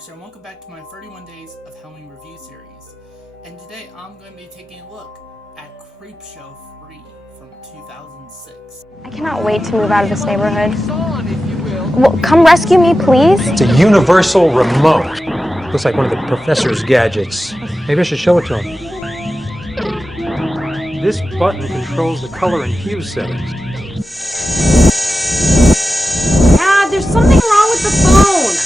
Sinister, and welcome back to my 31 Days of Halloween review series. And today I'm going to be taking a look at Creepshow III from 2006. I cannot wait to move out of this neighborhood. Well, come rescue me, please. It's a universal remote. Looks like one of the professor's gadgets. Maybe I should show it to him. This button controls the color and hue settings. Dad, there's something wrong with the phone.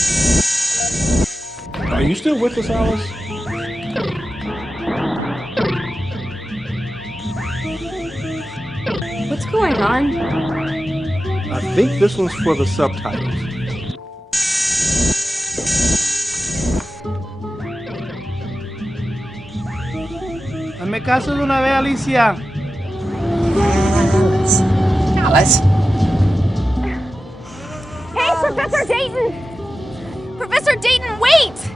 Are you still with us, Alice? What's going on? I think this one's for the subtitles. Hazme caso de una vez, Alicia. Alice. Hey, Professor Dayton! Professor Dayton, wait!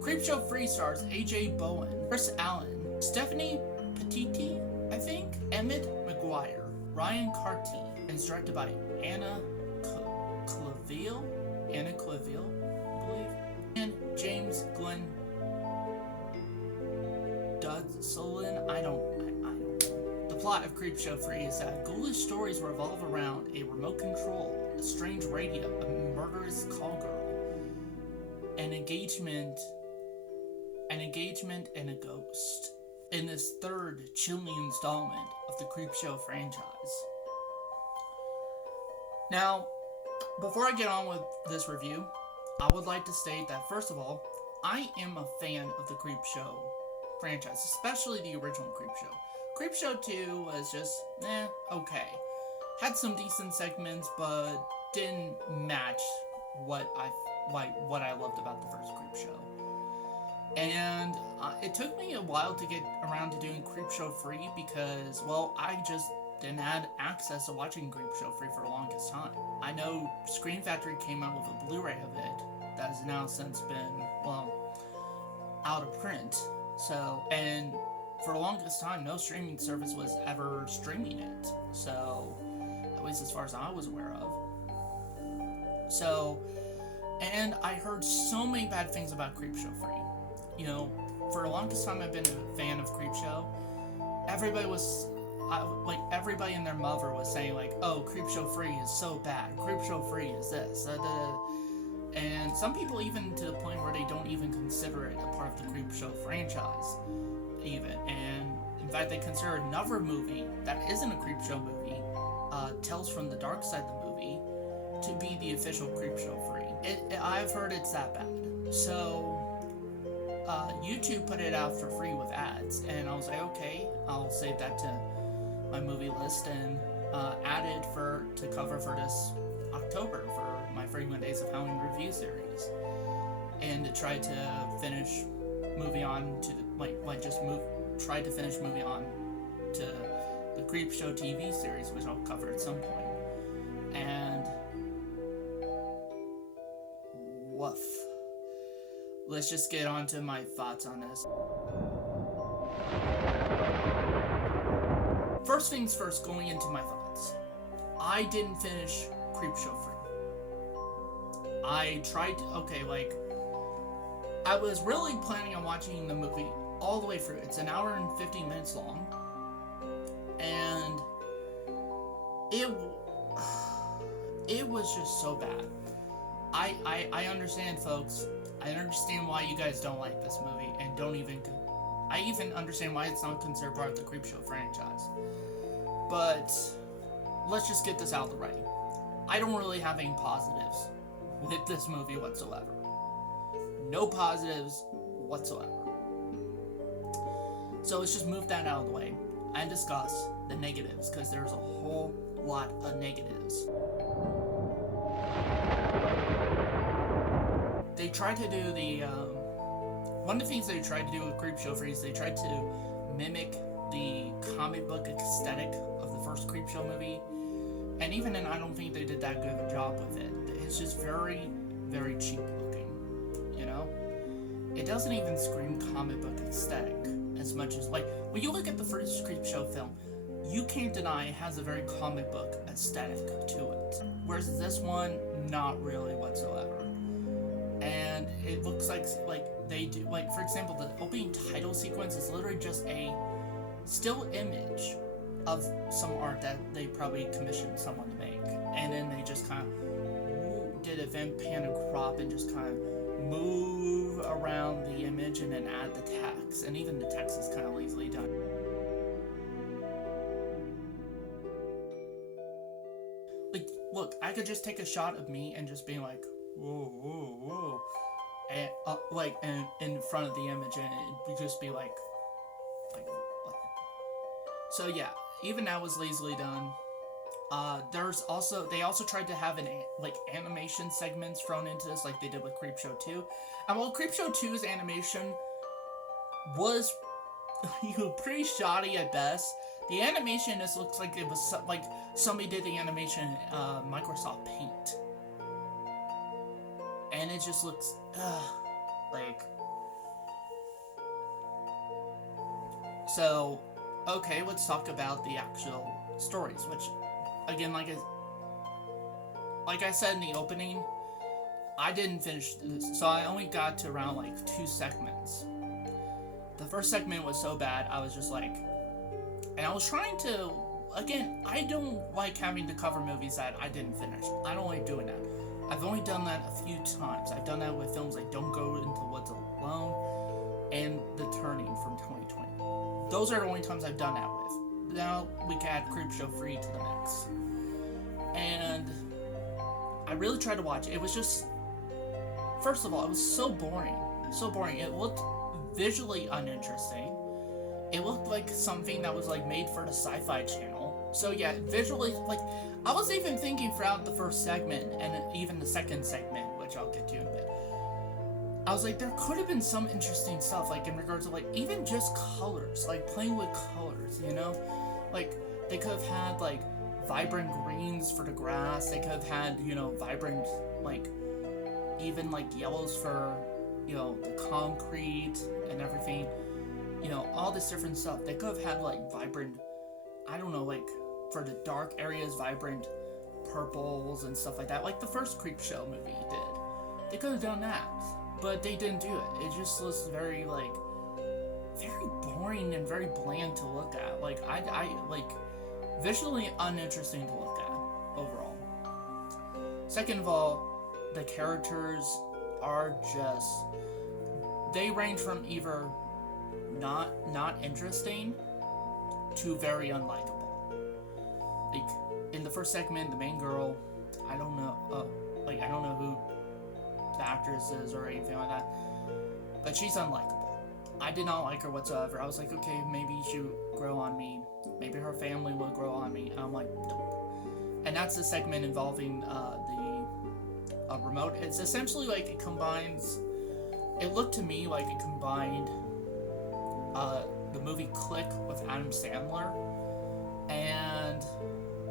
Creepshow III stars A.J. Bowen, Chris Allen, Stephanie Petiti, I think, Emmett McGuire, Ryan Carty, and is directed by Anna Claville, I believe, and James Glenn Dudsolin. I don't know. The plot of Creepshow III is that ghoulish stories revolve around a remote control, a strange radio, a murderous call girl, an engagement and a ghost in this third chilling installment of the Creepshow franchise. Now, before I get on with this review, I would like to state that first of all, I am a fan of the Creepshow franchise, especially the original Creepshow. Creepshow 2 was just, okay. Had some decent segments, but didn't match what I loved about the first Creepshow. And it took me a while to get around to doing Creepshow III because, well, I just didn't have access to watching Creepshow III for the longest time. I know Scream Factory came out with a Blu-ray of it that has now since been, well, out of print. So, and for the longest time, no streaming service was ever streaming it. So, at least as far as I was aware of. So, and I heard so many bad things about Creepshow III. You know, for the longest time I've been a fan of Creepshow. Everybody and their mother was saying like, oh, Creepshow III is so bad. Creepshow III is this. And some people even to the point where they don't even consider it a part of the Creepshow franchise. Even. And in fact, they consider another movie that isn't a Creepshow movie, Tales from the Dark Side of the movie, to be the official Creepshow III. I've heard it's that bad. So, YouTube put it out for free with ads, and I was like, okay, I'll save that to my movie list and add it to cover for this October for my 31 Days of Halloween review series, and to try to finish moving on to try to finish moving on to the Creepshow TV series, which I'll cover at some point. And woof. Let's just get on to my thoughts on this. First things first, going into my thoughts. I didn't finish Creepshow III. I tried to, I was really planning on watching the movie all the way through. It's an hour and 50 minutes long. And it was just so bad. I understand, folks. I understand why you guys don't like this movie and I even understand why it's not considered part of the Creepshow franchise. But let's just get this out of the way. I don't really have any positives with this movie whatsoever. No positives whatsoever. So let's just move that out of the way and discuss the negatives, because there's a whole lot of negatives. They tried to do one of the things they tried to do with Creepshow III is they tried to mimic the comic book aesthetic of the first Creepshow movie, And even then, I don't think they did that good of a job with it. It's just very, very cheap looking, you know? It doesn't even scream comic book aesthetic as much as, like, when you look at the first Creepshow film, you can't deny it has a very comic book aesthetic to it. Whereas this one, not really whatsoever. And it looks like they do, like, for example, the opening title sequence is literally just a still image of some art that they probably commissioned someone to make. And then they just kind of did a pan and crop and just kind of move around the image and then add the text. And even the text is kind of lazily done. Like, look, I could just take a shot of me and just being like, whoa, whoa, whoa. And, like, and in front of the image, and it would just be like. So yeah, even that was lazily done. They also tried to have animation segments thrown into this, like they did with Creepshow 2. And while Creepshow 2's animation was pretty shoddy at best, the animation just looks like it was like somebody did the animation in Microsoft Paint, and it just looks like. So, okay, let's talk about the actual stories, which, again, like I said in the opening, I didn't finish this, so I only got to around like 2 segments. The first segment was so bad, I was just like, and I was trying to, again, I don't like having to cover movies that I didn't finish. I don't like doing that. I've only done that a few times. I've done that with films like Don't Go Into the Woods Alone and The Turning from 2020. Those are the only times I've done that with. Now we can add Creepshow III to the mix. And I really tried to watch it. It was just, first of all, it was so boring. So boring. It looked visually uninteresting. It looked like something that was like made for the Sci-Fi Channel. So yeah, visually, like, I was even thinking throughout the first segment and even the second segment, which I'll get to in a bit. I was like, there could have been some interesting stuff, like in regards to like even just colors, like playing with colors, you know? Like they could have had like vibrant greens for the grass. They could have had, you know, vibrant, like even like yellows for, you know, the concrete and everything. You know, all this different stuff. They could have had like vibrant, I don't know, like for the dark areas, vibrant purples and stuff like that, like the first Creepshow movie did. They could have done that, but they didn't do it. It just was very like very boring and very bland to look at. Like I like visually uninteresting to look at overall. Second of all, the characters are just, they range from either not interesting to very unlikable. Like in the first segment, the main girl, I don't know who the actress is or anything like that, but she's unlikable. I did not like her whatsoever. I was like, okay, maybe she'll grow on me. Maybe her family will grow on me. And I'm like, nope. And that's the segment involving the remote. It's essentially like it combines. It looked to me like it combined the movie Click with Adam Sandler, and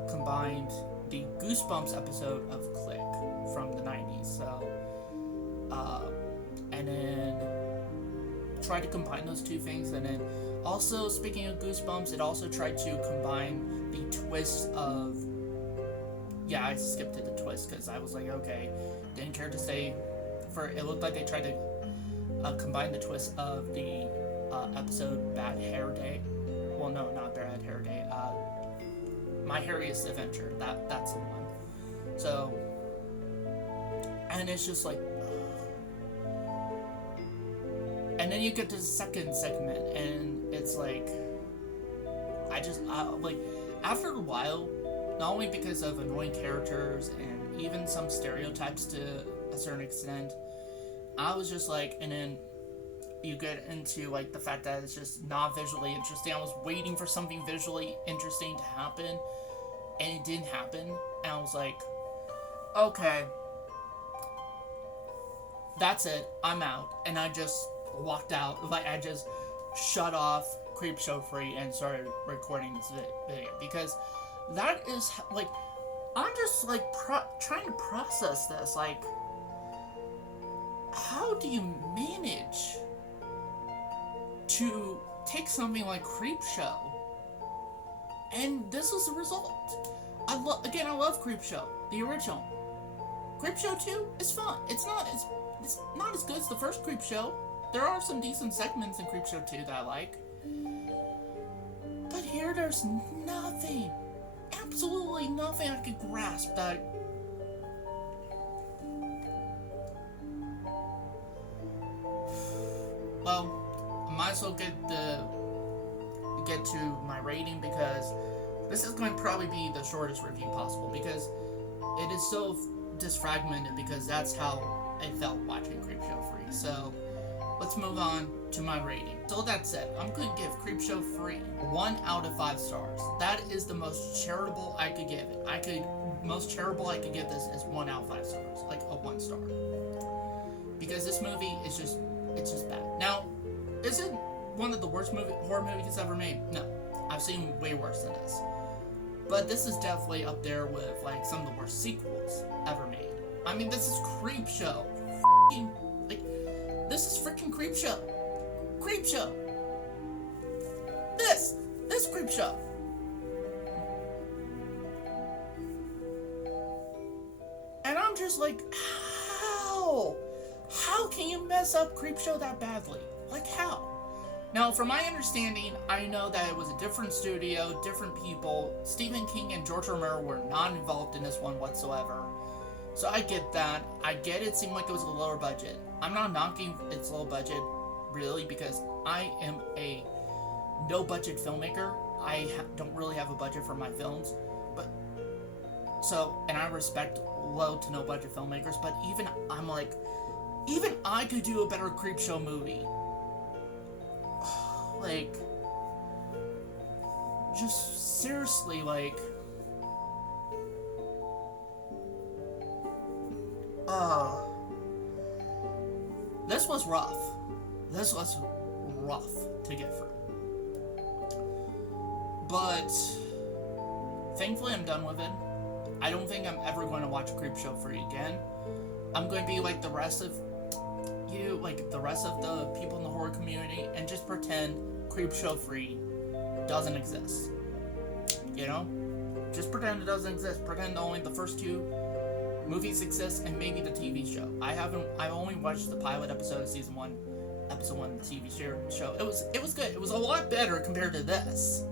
combined the Goosebumps episode of Click from the 90s. So, and then tried to combine those two things. And then also, speaking of Goosebumps, it also tried to combine the twist of, yeah, I skipped to the twist because I was like, okay, didn't care to say, it looked like they tried to combine the twist of the episode Bad Hair Day. Well, no, not Bad Hair Day. My Hairiest Adventure. That's the one. So, and it's just like, and then you get to the second segment, and it's like, like, after a while, not only because of annoying characters and even some stereotypes to a certain extent, I was just like, and then you get into like the fact that it's just not visually interesting. I was waiting for something visually interesting to happen, and it didn't happen, and I was like, okay, that's it, I'm out. And I just walked out, like I just shut off Creepshow III and started recording this video, because that is like, I'm just like trying to process this. Like, how do you manage to take something like Creepshow, and this is the result? I love Creepshow, the original. Creepshow 2 is fun. It's not as good as the first Creepshow. There are some decent segments in Creepshow 2 that I like. But here there's nothing, absolutely nothing I could grasp that. Well, I might as well get to my rating, because this is going to probably be the shortest review possible, because it is so disfragmented, because that's how I felt watching Creepshow 3. So let's move on to my rating. So that said, I'm going to give Creepshow 3 1 out of 5 stars. That is the most charitable I could give it. Most charitable I could give this is 1 out of 5 stars, like a 1 star. Because this movie is it's just bad. Now, is it one of the worst horror movies ever made? No. I've seen way worse than this. But this is definitely up there with like some of the worst sequels ever made. I mean, this is Creepshow. This is freaking Creepshow. Creepshow. This Creepshow. And I'm just like, how? How can you mess up Creepshow that badly? Like, how? Now, from my understanding, I know that it was a different studio, different people. Stephen King and George Romero were not involved in this one whatsoever. So I get that. I get it seemed like it was a lower budget. I'm not knocking its low budget, really, because I am a no-budget filmmaker. I don't really have a budget for my films. And I respect low to no-budget filmmakers, but even I could do a better Creepshow movie. Like, just seriously, like, this was rough. This was rough to get through. But thankfully I'm done with it. I don't think I'm ever going to watch Creepshow 3 again. I'm going to be like the rest of you, like the rest of the people in the horror community, and just pretend Creepshow 3 doesn't exist. You know? Just pretend it doesn't exist. Pretend only the first 2 movies exist, and maybe the TV show. I've only watched the pilot episode of season 1, episode 1 of the TV show. It was good. It was a lot better compared to this.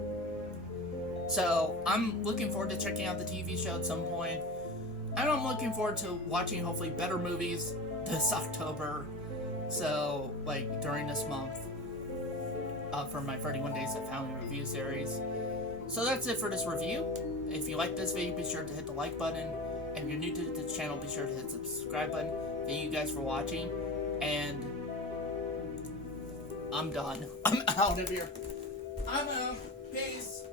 So I'm looking forward to checking out the TV show at some point. And I'm looking forward to watching hopefully better movies this October. So, like, during this month, for my 31 Days of Family review series. So that's it for this review. If you like this video, be sure to hit the like button. And if you're new to the channel, be sure to hit the subscribe button. Thank you guys for watching. And I'm done. I'm out of here. I'm out. Peace.